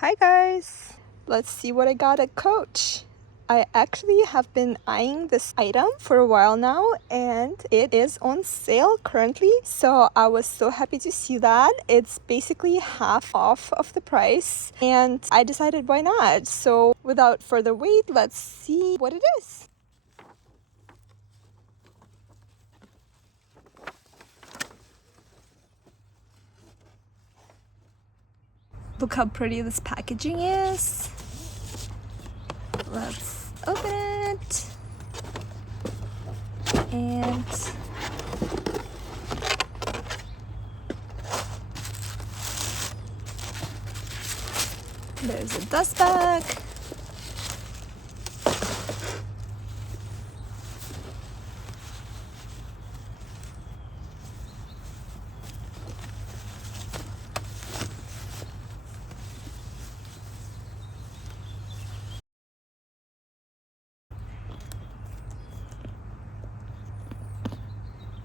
Hi guys! Let's see what I got at Coach. I actually have been eyeing this item for a while now and it is on sale currently. So I was so happy to see that. It's basically half off of the price and I decided why not. So without further wait, let's see what it is. Look how pretty this packaging is. Let's open it. And there's a dust bag.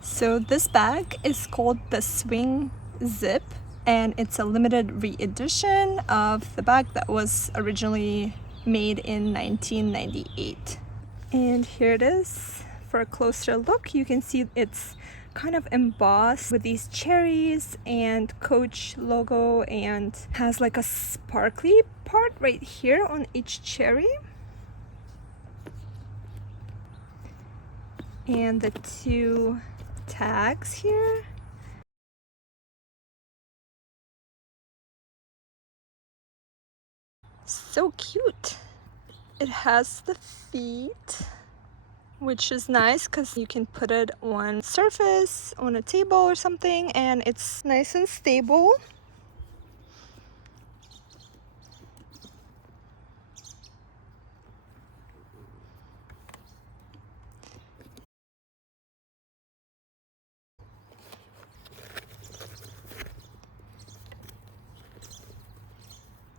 So this bag is called the Swing Zip and it's a limited re-edition of the bag that was originally made in 1998. And here it is. For a closer look, you can see it's kind of embossed with these cherries and Coach logo and has like a sparkly part right here on each cherry. And the two tags here. So cute. It has the feet, which is nice because you can put it on surface, on a table or something, and it's nice and stable.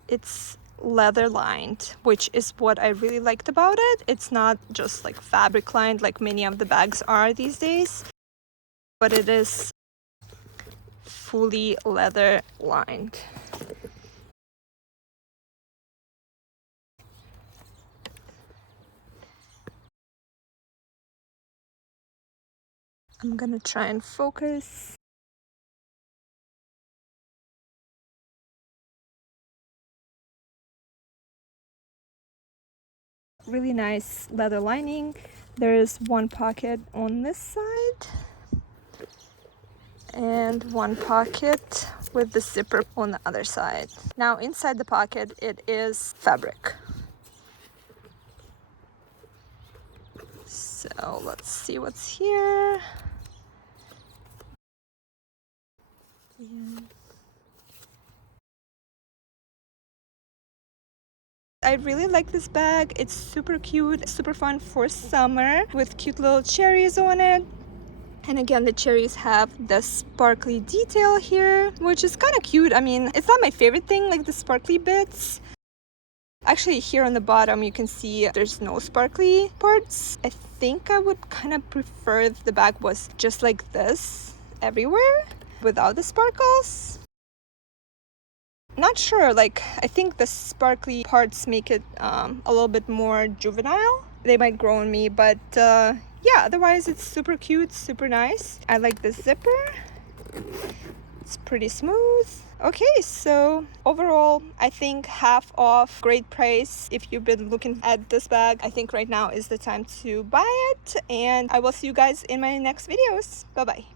It's leather lined, which is what I really liked about it. It's not just like fabric lined like many of the bags are these days, but it is fully leather lined. I'm gonna try and focus. Really nice leather lining. There's one pocket on this side and one pocket with the zipper on the other side. Now inside the pocket it is fabric. So let's see what's here. Yeah. I really like this bag. It's super cute, super fun for summer with cute little cherries on it. And again, the cherries have the sparkly detail here, which is kind of cute. I mean, it's not my favorite thing, like the sparkly bits. Actually, here on the bottom, you can see there's no sparkly parts. I think I would kind of prefer if the bag was just like this everywhere without the sparkles. Not sure, like I think the sparkly parts make it a little bit more juvenile. They might grow on me, but yeah, otherwise it's super cute, super nice. I like the zipper. It's pretty smooth. Okay, so overall, I think half off, great price. If you've been looking at this bag, I think right now is the time to buy it. And I will see you guys in my next videos. Bye-bye.